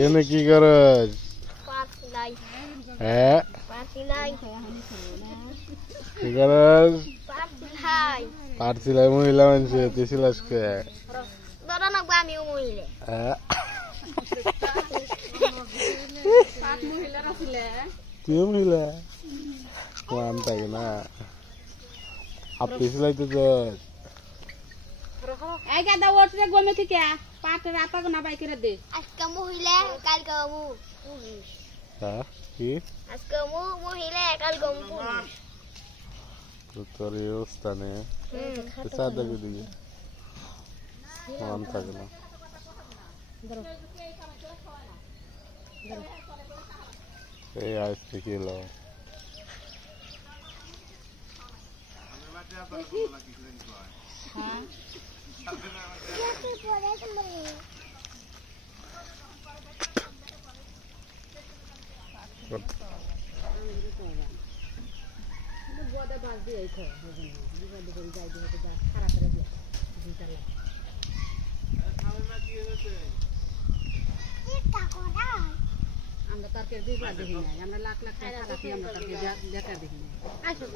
এনে কি করস? পারছিলাই হ্যাঁ পারছিলাই কি করস? পারছিলাই পারছিলাই মহিলা মানুষে দিছিলাস কে? ধরো না আমিও মহিলা হ্যাঁ পাঁচ মহিলার আসলে তুইও মহিলা মান থাকে না আপনি সিলাইতে যাস এই গাদা ওঠরে গমে থেকে পাটে রাতা না বাই করে দে আজকে মহিলা কালকে পুরুষ হ্যাঁ কি আজকে মহিলা কালকে পুরুষ তোর এই অবস্থা নে সাদাকে দিকে মান থাকে না এই আসছে কি এলো গোদা বাজ দিয়ে এই তো বিবাদ করে যাই দিয়ে যা খারাপ করে দিয়া দুইটা লাগ আমরা তরকারি দিবা দেখি নাই আমরা লাখ লাখ টাকা খারাপ আমরা তরকারি দেখা দেখি নাই আইসো